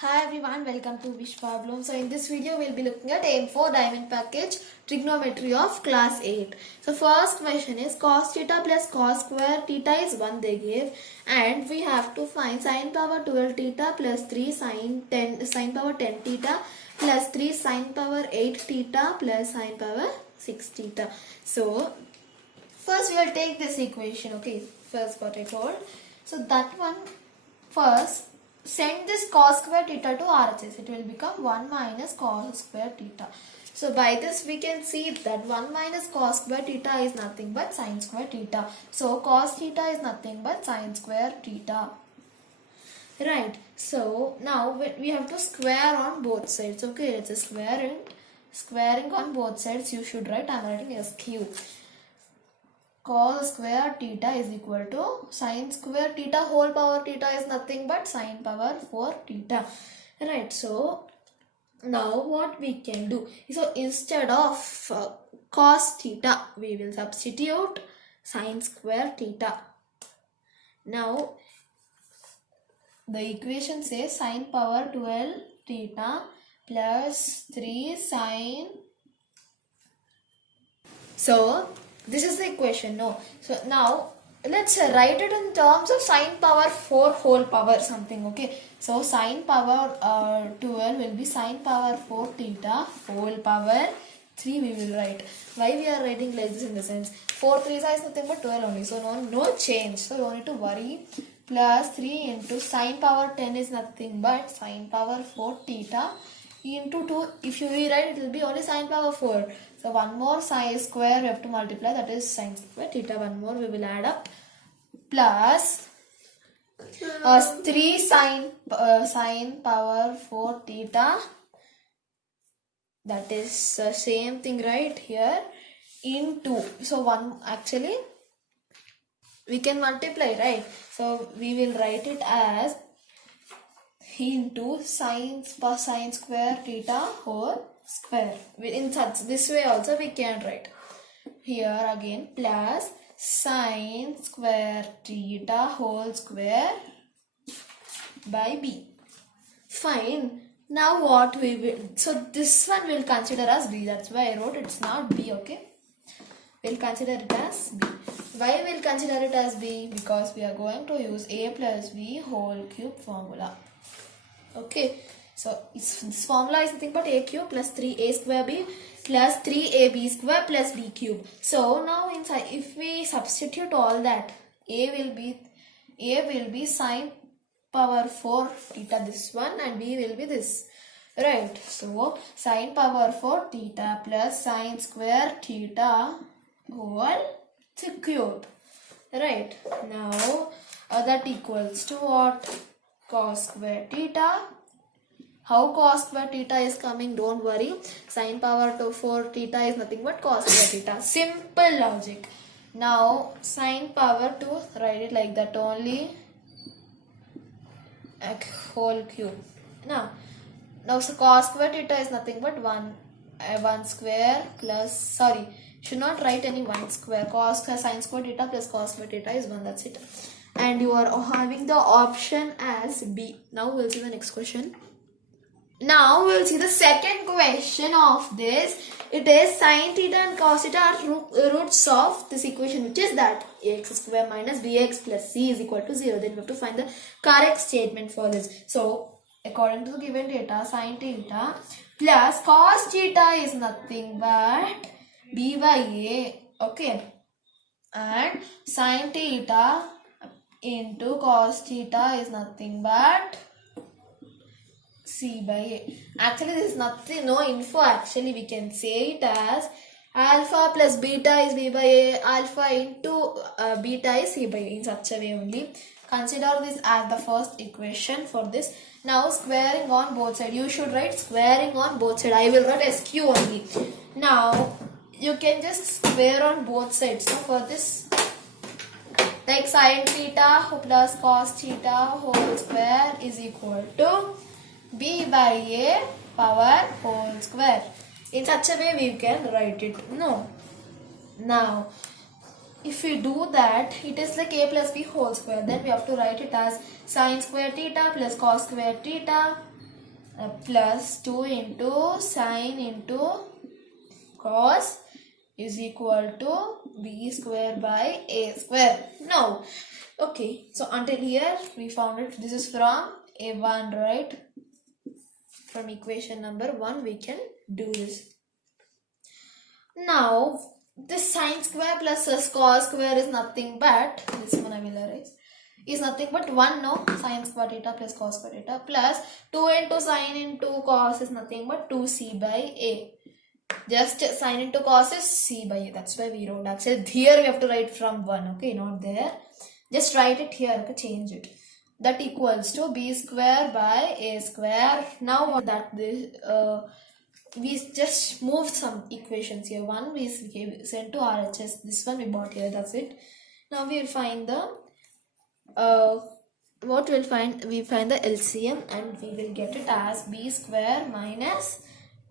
Hi everyone, welcome to Wish Problem. So in this video we'll be looking at M4 diamond package trigonometry of class 8. So first question is cos theta plus cos square theta is 1 they gave, and we have to find sin power 12 theta plus 3 sin power 10 theta plus 3 sin power 8 theta plus sin power 6 theta. So first we will take this equation, okay, first what I told. So that one first send this cos square theta to RHS. It will become 1 minus cos square theta. So by this we can see that 1 minus cos square theta is nothing but sin square theta. So cos theta is nothing but sin square theta. Right. So now we have to square on both sides. Okay, let's just squaring on both sides. You should write, I am writing as cube. Cos square theta is equal to sin square theta whole power theta is nothing but sin power 4 theta. Right. So now what we can do, so instead of cos theta we will substitute sin square theta. Now the equation says sin power 12 theta plus 3 sin. So this is the equation, no? So now let's write it in terms of sin power 4 whole power something, okay? So sin power 12 will be sin power 4 theta whole power 3 we will write. Why we are writing like this in the sense 4 3 is nothing but 12 only, so no change, so don't need to worry. Plus 3 into sin power 10 is nothing but sin power 4 theta into 2. If you rewrite, it will be only sin power 4. So one more sin square we have to multiply, that is sin square theta. One more we will add up plus 3 sin power 4 theta, that is same thing right here, into, so one actually we can multiply, right? So we will write it as into sin square theta whole square. In such this way also we can write here again plus sin square theta whole square by b. Fine. Now what we will, so this one will consider as b, that's why I wrote it's not b, okay? We'll consider it as b. Why we'll consider it as b? Because we are going to use a plus b whole cube formula. Okay, so this formula is nothing but a cube plus 3a square b plus 3ab square plus b cube. So now inside, if we substitute all that, a will be sin power 4 theta this one, and b will be this, right? So sin power 4 theta plus sin square theta whole cube, right? Now that equals to what? Cos square theta. How cos square theta is coming? Don't worry. Sin power to 4 theta is nothing but cos square theta. Simple logic. Now sin power to, write it like that only, a whole cube. Now so cos square theta is nothing but 1 square plus, sorry, should not write any 1 square. Cos sin square theta plus cos square theta is 1, that's it. And you are having the option as B. Now we'll see the next question. Now we'll see the second question of this. It is sin theta and cos theta are roots of this equation, which is that ax square minus bx plus c is equal to 0. Then we have to find the correct statement for this. So according to the given data, sin theta plus cos theta is nothing but b by a, okay, and sin theta into cos theta is nothing but c by a. Actually this is nothing, no info, actually we can say it as alpha plus beta is b by a, alpha into beta is c by a, in such a way only. Consider this as the first equation for this. Now squaring on both sides, you should write squaring on both sides. I will write SQ only. Now you can just square on both sides. So for this, like sin theta plus cos theta whole square is equal to b by a power whole square. In such a way we can write it. No. Now if we do that, it is like a plus b whole square. Then we have to write it as sin square theta plus cos square theta plus 2 into sine into cos is equal to b square by a square. Now, okay, so until here we found it. This is from a1, right? From equation number 1 we can do this. Now, this sine square plus cos square is nothing but, this one I will erase, is nothing but 1, no? Sine square theta plus cos square theta plus 2 into sine into cos is nothing but 2c by a. Just sine into cos is c by a. That's why we wrote. Actually, here we have to write from 1, okay? Not there. Just write it here, okay? Change it. That equals to b square by a square. Now that this, we just moved some equations here. One we sent to RHS. This one we bought here. That's it. Now we will find the what we'll find. We find the LCM and we will get it as b square minus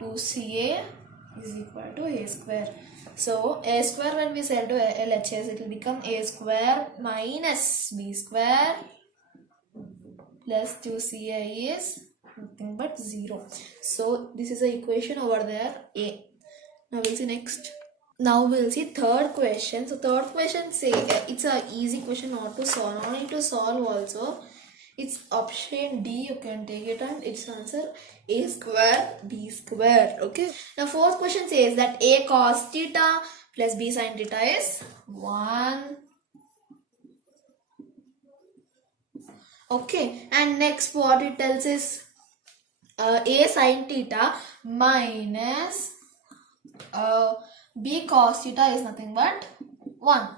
2ca is equal to a square. So a square when we send to LHS, it will become a square minus b square plus 2ca is nothing but 0. So this is the equation over there, a. Now we'll see next. Now we'll see third question. So third question say it's a easy question not to solve. Not need to solve also. It's option D. You can take it and its answer a square b square. Okay. Now fourth question says that a cos theta plus b sin theta is 1. Okay. And next what it tells is a sin theta minus b cos theta is nothing but 1.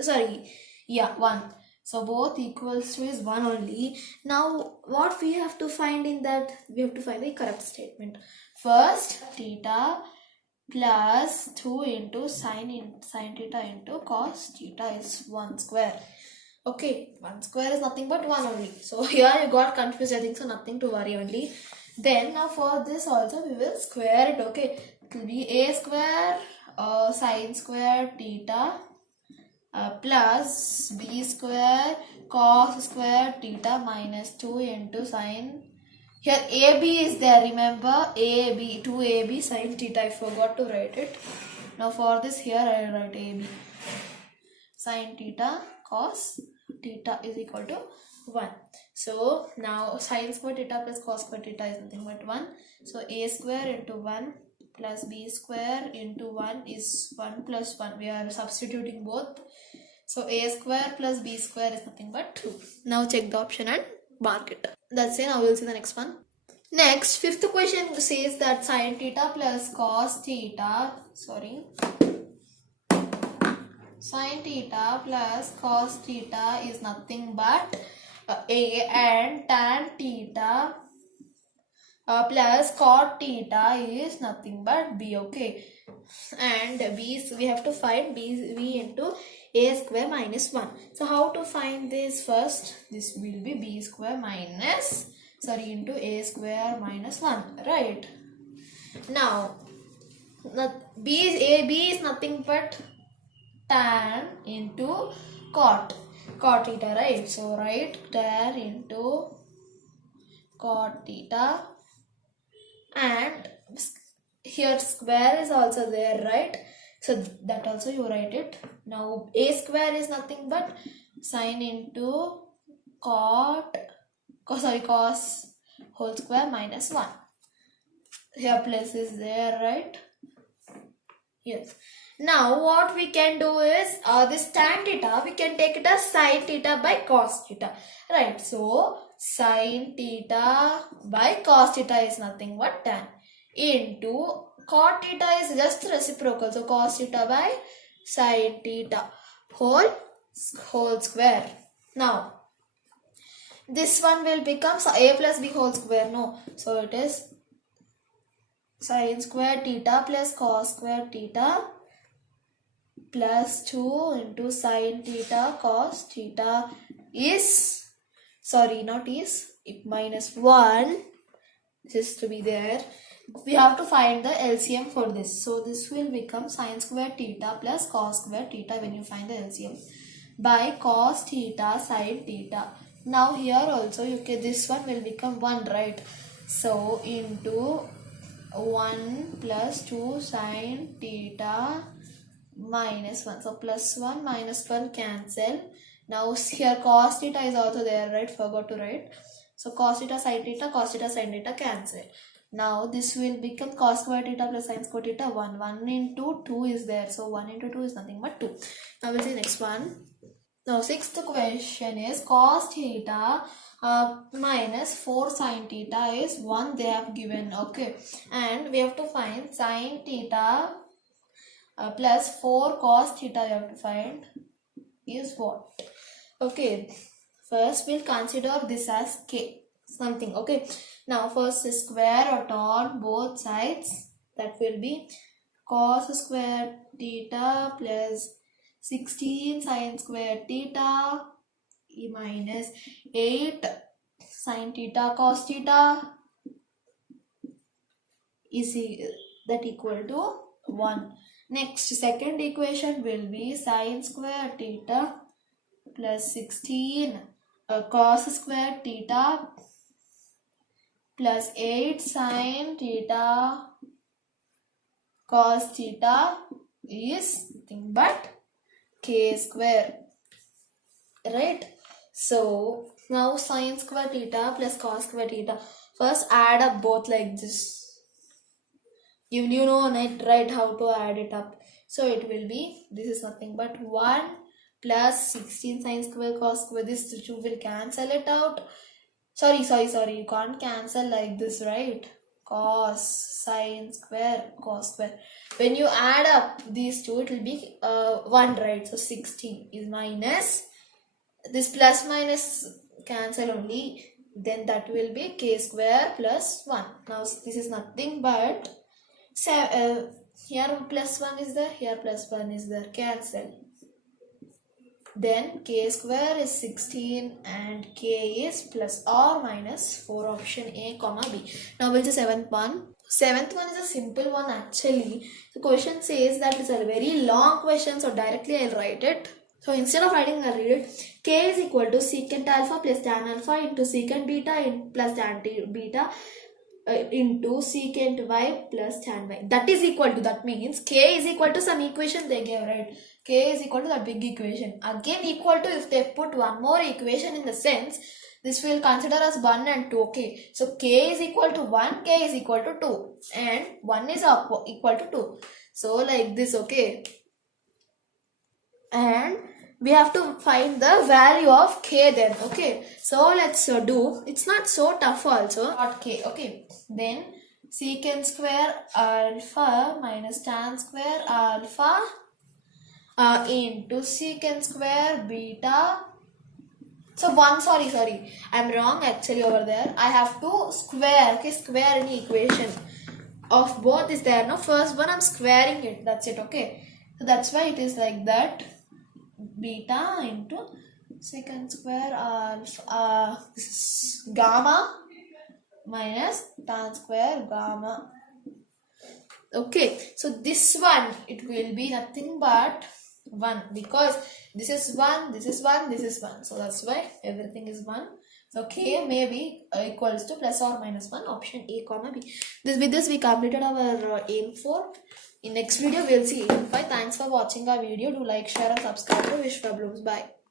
Sorry. Yeah, 1. So both equals to is 1 only. Now what we have to find in that? We have to find the correct statement. First, theta plus 2 into sin theta into cos theta is 1 square. Okay, 1 square is nothing but 1 only. So here you got confused, I think, so nothing to worry only. Then now for this also we will square it. Okay, it will be a square sin square theta plus b square cos square theta minus 2 into sin. Here ab is there, remember, ab, 2ab sin theta. I forgot to write it. Now for this here I will write ab sin theta cos theta is equal to 1. So now sin square theta plus cos square theta is nothing but 1. So a square into 1 plus b square into 1 is 1 plus 1. We are substituting both. So a square plus b square is nothing but 2. Now check the option and mark it. That's it. Now we'll see the next one. Next, fifth question says that sin theta plus cos theta, sin theta plus cos theta is nothing but a, and tan theta plus cot theta is nothing but b. Okay, and b, we have to find b into a square minus 1. So how to find this? First, this will be b square minus into a square minus 1, right? Now b is nothing but tan into cot theta, right? So write tan into cot theta, and here square is also there, right? So that also you write it. Now a square is nothing but sin into cos whole square minus 1. Here plus is there, right? Yes. Now what we can do is this tan theta, we can take it as sin theta by cos theta, right? So sin theta by cos theta is nothing but tan into cot theta is just reciprocal. So cos theta by sin theta whole square. Now this one will become a plus b whole square. No, so it is sin square theta plus cos square theta plus 2 into sin theta cos theta is, sorry, not is, minus 1. This is to be there. We have to find the LCM for this. So this will become sin square theta plus cos square theta when you find the LCM by cos theta sin theta. Now here also you can, this one will become 1, right? So into 1 plus 2 sine theta minus 1. So plus 1 minus 1 cancel. Now here cos theta is also there, right? Forgot to write. So cos theta sin theta cancel. Now this will become cos square theta plus sin square theta 1. 1 into 2 is there. So 1 into 2 is nothing but 2. Now we'll see next one. Now sixth question is cos theta minus 4 sin theta is 1 they have given. Okay. And we have to find sin theta plus 4 cos theta you have to find is what? Okay, first we'll consider this as k something. Okay, now first square root on both sides, that will be cos square theta plus 16 sin square theta minus 8 sin theta cos theta is that equal to 1. Next, second equation will be sin square theta plus 16 cos square theta plus 8 sin theta cos theta is nothing but k square, right? So now sin square theta plus cos square theta, first add up both like this. You know right how to add it up. So it will be, this is nothing but 1 plus 16 sin square cos square. This 2 will cancel it out. Sorry. You can't cancel like this, right? Cos sin square cos square. When you add up these two, it will be 1, right? So 16 is minus. This plus minus cancel only. Then that will be k square plus 1. Now this is nothing but here plus 1 is there, here plus 1 is there, cancel. Then k square is 16 and k is plus or minus 4, option A comma B. Now we'll do seventh one. Seventh one is a simple one actually. The question says that it's a very long question, so directly I'll write it. So instead of writing, I'll read it. K is equal to secant alpha plus tan alpha into secant beta plus tan beta into secant y plus tan y. That is equal to, that means k is equal to some equation they gave, right? K is equal to that big equation. Again equal to, if they put one more equation in the sense, this will consider as 1 and 2. Okay, so k is equal to 1, k is equal to 2 and 1 is equal to 2. So like this, okay. And we have to find the value of k then. Okay, so let's do, it's not so tough also. Not k. Okay, then secant square alpha minus tan square alpha into secant square beta. So one, sorry, I'm wrong actually over there. I have to square, okay, square any equation of both is there. No, first one I'm squaring it, that's it. Okay, so that's why it is like that. Beta into secant square alpha, this is gamma minus tan square gamma. Okay, so this one, it will be nothing but 1, because this is 1, this is 1, this is 1. So that's why everything is 1. So k may be equals to plus or minus 1, option A comma B. With this we completed our aim 4. In next video we'll see aim 5. Thanks for watching our video. Do like, share and subscribe to Vishwa Blooms. Bye.